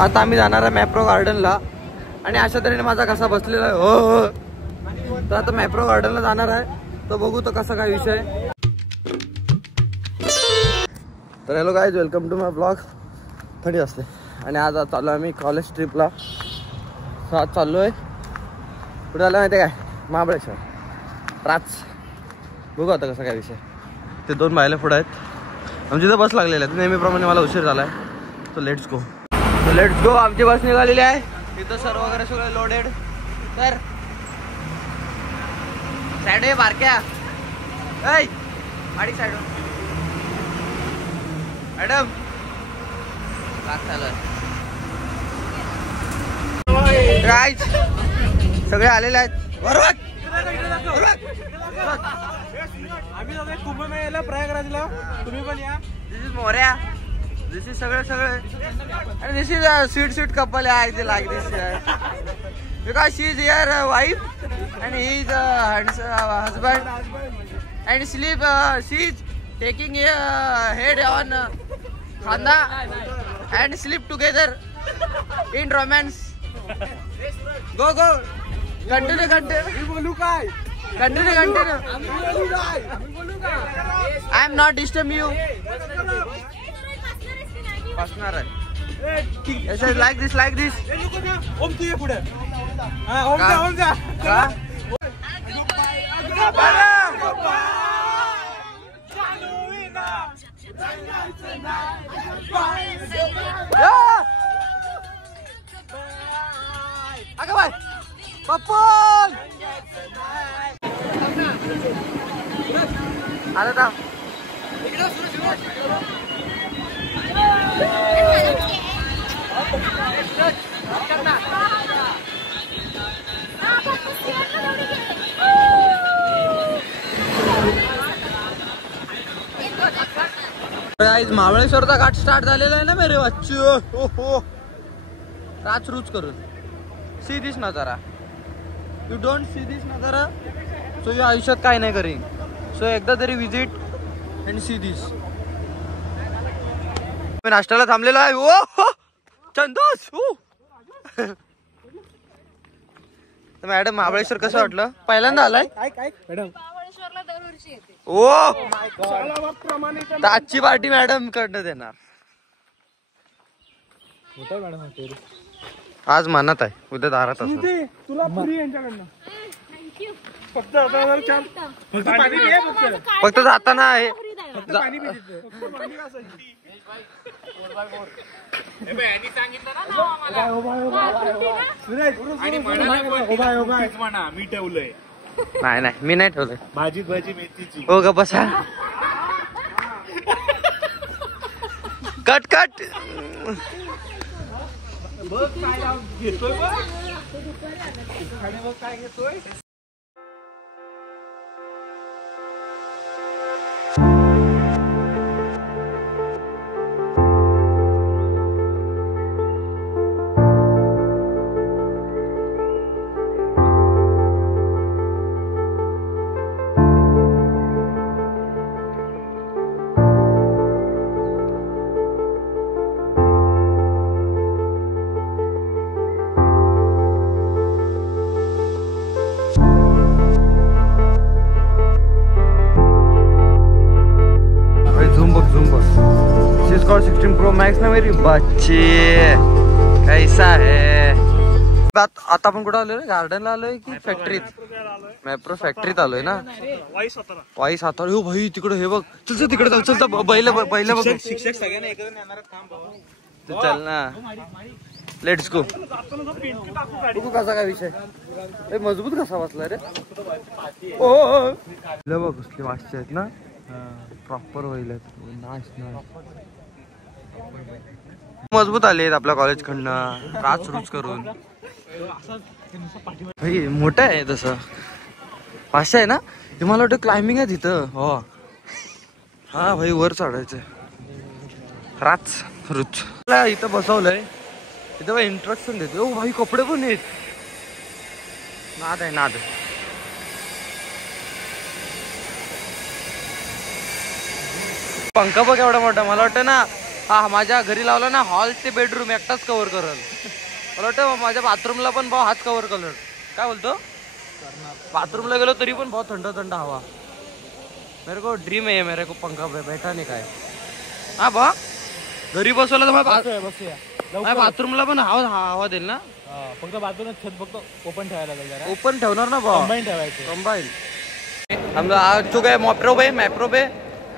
आता आम्ही जाणार आहे मॅप्रो गार्डनला आणि अशा तऱ्हेने माझा कसा बसलेला आहे. हो तर आता मॅप्रो गार्डनला जाणार आहे. तर बघू तर कसा काय विषय. तर hello guys, welcome to my blog. थंडी असते आणि आज चाललो आम्ही कॉलेज ट्रिपला. आज चाललो आहे कुठे झालं माहिती आहे काय, महाबळेश्वर राज. बघू आता कसा काय विषय. ते दोन बायले पुढे आहेत, आमची तर बस लागलेली आहे. नेहमीप्रमाणे मला उशीर झाला आहे. So let's go. आमची बस निघालेली आहे. इथं सर वगैरे सगळं लोडेड. तर साईड आहे बारक्या गाडी साईड. मॅडम गाईज सगळे आलेले आहेत. बरोबर आम्ही जातोय कुंभमेळ्याला प्रयागराजला, तुम्ही पण या. This is Maurya, this is सगळे आणि दिस इज स्वीट कपल आहे. ते like this because she is your wife and he is husband and sleep she is taking head on खांदा and sleep together in romance. Go continue. बोलू काय? Continue. I am not disturb you. बसणार आहे. Yes, like this. ओम तू ये पुढे. हा ओम जा. का? अगं बाय पप्पन आला था. महाबळेश्वरचा घाट स्टार्ट झालेला आहे ना मेरे बच्चे. हो राच रूच करून सी दिस नजारा. यू डोंट सी दिस नजारा सो यू आयुष्यात काय नाही करीन. सो एकदा तरी विजिट अँड सी दिस. मी नाश्त्याला थांबलेला आहे. ओ चंदोस. तर मॅडम महाबळेश्वर कसं वाटलं? पहिल्यांदा आलाय काय मॅडम? ओ तर आजची पार्टी मॅडम कडनं देणार. आज मनात आहे, उद्या दारात असं. तुला फ्री यांच्याकडनं. फक्त पाणी दे. फक्त जाताना आहे. पाणी मी ठेवलंय. नाही मी नाही ठेवलंय. भाजी मेथीची. हो ग बसा. कट बघ काय घेतोय. काय घेतोय. Cisco 16 Pro Max ना मेरी बच्चे कैसा है. आता आपण कुठं आलोय? गार्डनला आलोय की फॅक्टरीत? मॅप्रो फॅक्टरीत आलोय ना. वाई सातारा. हो भाई तिकडे हे बघ. चल तिकडे जाऊ. चल बैल बघ. शिक्षक सगळ्यांना एकत्र येणार काम. चल ना लेट्स गो. बघू कसा काय विषय. मजबूत कसा बसला रे. ओ बघ कसली वाशचे आहेत ना. प्रॉपर होईल. मजबूत आले आहेत आपल्या कॉलेज कडनं राच रूच करून. भाई मोठं आहे तसं. 500 आहे ना. ते मला वाटतं क्लाइम्बिंग आहे तिथं. हो हा भाई वर चढायचंय. राच रूच इथं बसवलंय. इथं भाई इंस्ट्रक्शन देते. ओ भाई कपडे पण आहेत. नाद आहे. पंखा बघ एवढा मोठा. मला वाटतं ना हा माझ्या घरी लावला ना हॉल ते बेडरूम एकटाच कव्हर करल. मला वाटतं माझ्या बाथरूमला पण भाऊ हाच कव्हर कलर. काय बोलतो? बाथरूमला गेलो तरी पण बहुत थंड थंड हवा. मेरे को ड्रीम है मेरे को पंखा बैठा नाही काय. हा बा घरी बसवला तर माझ्या बाथरूमला पण हवा देईल ना. फक्त बाथरूम छत फक्त ओपन ठेवायला लागेल. ओपन ठेवणार ना भाऊ. कंबाईन ठेवायचं. कंबाईन. आमचा आज चुक आहे मॅप्रो पे.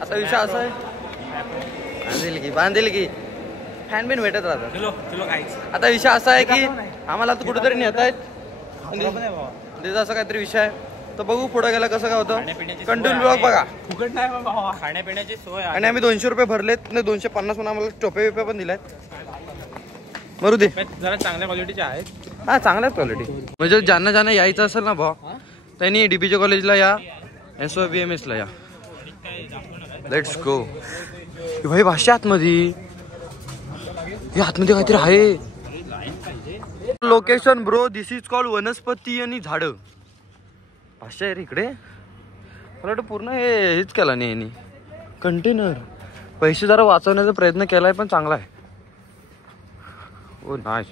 आता विषय असा आहे बांधील की फॅन बिन भेटत राहतात. आता विषय असा आहे की आम्हाला आता कुठेतरी नेत आहेत त्याचा असं काहीतरी विषय आहे. तर बघू पुढे गेला कसं काय होतं. कंटिन्यू ब्लॉग बघा. फुकट नाही खाण्यापिण्याची सोय. आणि आम्ही 200 रुपये भरलेत. 250 म्हणून आम्हाला टोपे बिपे पण दिलायत. मरू दे. जरा चांगल्या क्वालिटीचे आहेत. हा चांगल्याच क्वालिटी. म्हणजे ज्यांना यायचं असेल ना भाऊ त्यांनी DBJ कॉलेजला या. SOBMS ला या. Let's go. भाई भाषा आतमध्ये काहीतरी आहे. Location bro this is called वनस्पती आणि झाड. भाषा आहे रे इकडे. मला वाटतं पूर्ण हेच केला नाही यांनी. कंटेनर पैसे जरा वाचवण्याचा प्रयत्न केलाय पण चांगला आहे. ओ नाईस.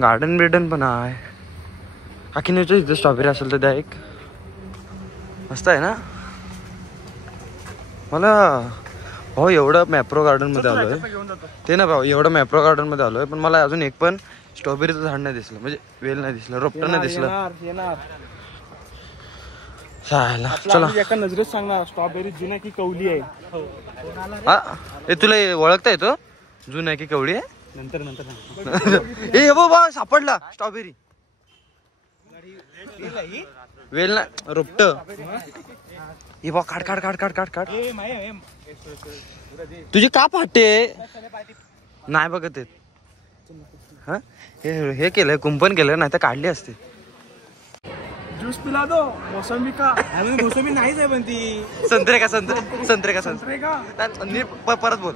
गार्डन बिर्डन पण आहे. काकीने इथं स्ट्रॉबेरी असेल तर द्या एक. मस्त आहे ना. मला भाऊ एवढं मॅप्रो गार्डन मध्ये आलोय ते ना भाऊ एवढं मॅप्रो गार्डन मध्ये आलोय पण मला अजून एक पण स्ट्रॉबेरीचं झाड नाही दिसलं. म्हणजे वेल नाही दिसलं रोपटं नाही दिसलं. चला एका नजरेत सांगणार स्ट्रॉबेरी जुना की कवली आहे. हा हे तुला ओळखता येतो जुना की कवळी आहे. नंतर हे बाबा सापडला स्ट्रॉबेरी. वेल ना रोपट. हे बा काढ. तुझी का फाटे नाही बघत येत. हा हे केलंय कुंपण केलंय नाही तर काढली असते. ज्यूस पिला दो. मोसंबी का मोसंबी नाहीच आहे पण ती संत्रे का परत बोल.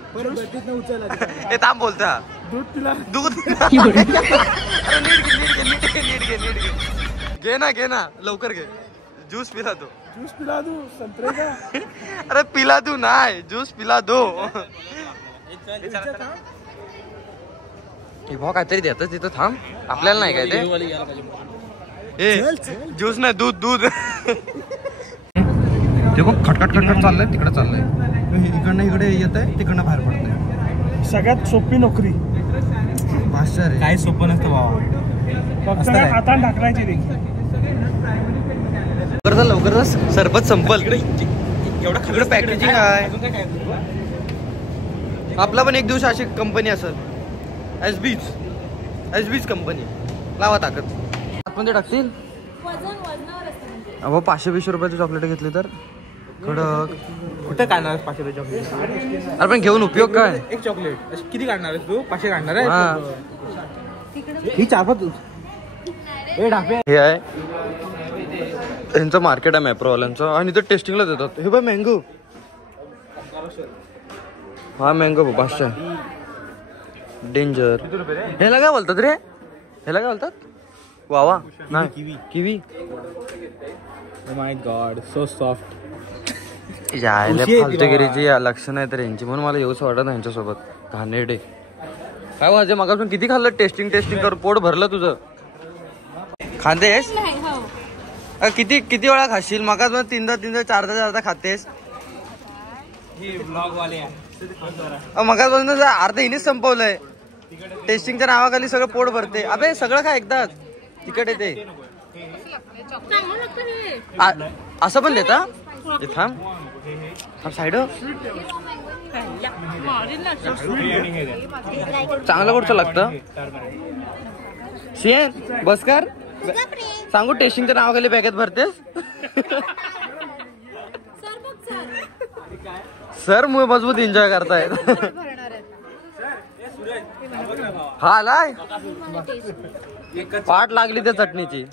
हे थांब बोलता. दूध घे ना लवकर घे. ज्यूस पिला दो. संत्रे का. अरे पिला दो नाही ज्यूस पिला दो. भाऊ काहीतरी देतात तिथं. थांब आपल्याला नाही काय ते. ज्यूस नाही दूध. ते बघ खटखट चाललंय तिकडे चाललंय. इकडनं इकडे येत आहे तिकडनं बाहेर पडतंय. सगळ्यात सोपी नोकरी. काय सोपं नसतं बाबा. फक्त हातात ढकलायची रे. लवकर सरबत संपल. एवढं पॅकेजिंग आहे. आपला पण एक दिवस अशी कंपनी असेल. एसबीज कंपनी. लावा ताकद. आतमध्ये टाकतील. अहो 520 रुपयाची चॉकलेट घेतली तर कडक. कुठे काढणार 500 चॉकलेट. अरे पण घेऊन उपयोग काय. एक चॉकलेट किती काढणार आहेस तू. 500 काढणार आहे. ही 4-5 हे आहे त्यांचं मार्केट आहे मॅप्रोवाल्यांचं. आणि इथं टेस्टिंगला देतात. हे बघ मँगो. हा मँगो 500 डेंजर. ह्याला काय बोलतात रे. वावा नाही किवी. माय गॉड सो सॉफ्ट. यायला फालतूगिरीची लक्षण आहे तर यांची. म्हणून मला येऊच वाटत नाही यांच्यासोबत. घाणेरडे काय वाजे मगापासून किती खाल्लं. टेस्टिंग कर पोट भरलं तुझं. खातेस किती वेळा खाशील. मगाच मग 3दा 4दा खातेस. मगाच अर्धा हिनेच संपवलंय. टेस्टिंगच्या नावाखाली सगळं पोट भरते. अबे सगळं खा एकदाच. तिकट येते. असं पण देता. थांब साईड. चांगलं कुठचं लागतं. शियन बस कर. सांगू टेस्टिंगच्या नावाखाली बॅगेत भरतेस. सर मजबूत एन्जॉय करतायत. हा आलाय. पाठ लागली त्या चटणीची.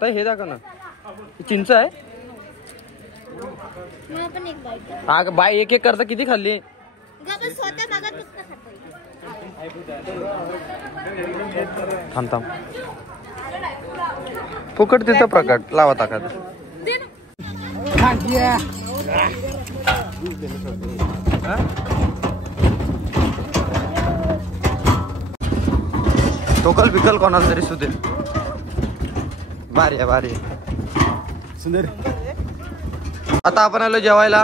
तर हे दाखव ना. चिंच आहे. बाय एक करता किती खाल्ली. थांब फुकट तिथं प्रकट. लावा ताकद. टोकल बिकल कोणाला तरी सुधीर. भारी आहे भारी आहे. सुंदर. आता आपण आलो जेवायला.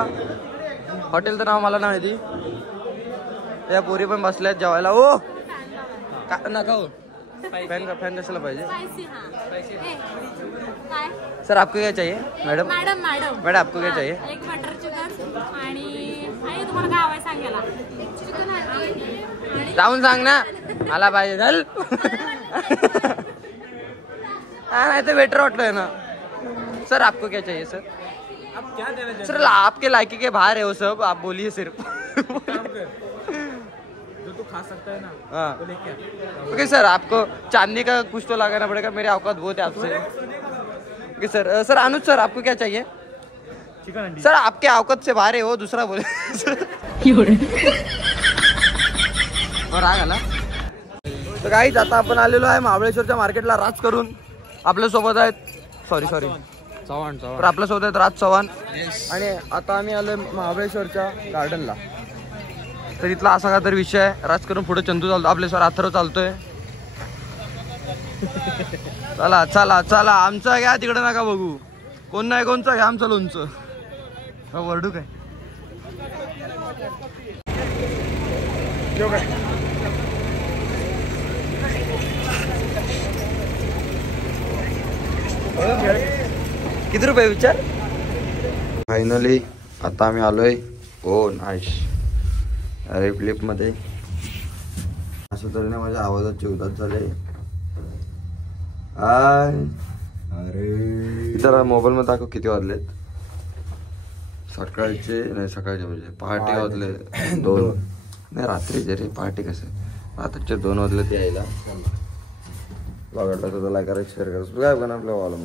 हॉटेलचं नाव मला नाही माहिती. या पोरी पण बसल्यात जेवायला. ओ नका हो. फॅन कशाला पाहिजे. सर आपको क्या चाहिए मैडम. मैडम मैडम मैडम आपको क्या चाहिए. एक बटर चिकन आणि तुम्हाला काय हवंय सांगायला. राहून सांग ना मला पाहिजे. चल हा नाही तर वेटर वाटलोय ना. सर आपको क्या चाहिए सर. आप क्या देना चाहते सर आपके लायकी के बाहर है वो सब. आप बोलिए सिर्फ. हो? जो तू खा सकता है ना हाँ वो लेके आ. ओके सर आपको चांदी का कुछ तो लगाना पड़ेगा. मेरे औकात बहुत है आपसे. Okay sir. Sir Anuj sir आपको क्या चाहिए. चिकन अंडी. सर आपके औकात से बाहर है वो. दुसरा बोले. और राग आला. तर काहीच आता आपण आलेलो आहे महाबळेश्वरच्या मार्केटला राज करून. आपल्या सोबत आहेत सॉरी चव्हाण तर आपल्या सोबत आहेत राज चव्हाण. आणि आता आम्ही आलोय महाबळेश्वरच्या गार्डनला. तर इथला असा का तर विषय आहे. राज करून पुढे चंदू चालतो. आपल्यासवर अथर्व चालतोय. चला चला चला आमचा घ्या तिकडे नका बघू. कोण नाही कोणचा घ्या आमचं लोणचं. वरडू काय किती रुपये विचार. फायनली आता आम्ही आलोय. हो नाईस. अरे क्लिप मध्ये असं तऱ्हेने माझ्या आवाजाचे उदास झाले. अरे जरा मोबाईल मध्ये दाखव किती वाजलेत. सकाळचे नाही सकाळचे म्हणजे पहाटे वाजले 2. नाही रात्रीचे रे. पहाटे कसे रात्रीचे 2 वाजले ते यायला. आवडला तर लाईक करा शेअर करा. काय पण आपल्या वाला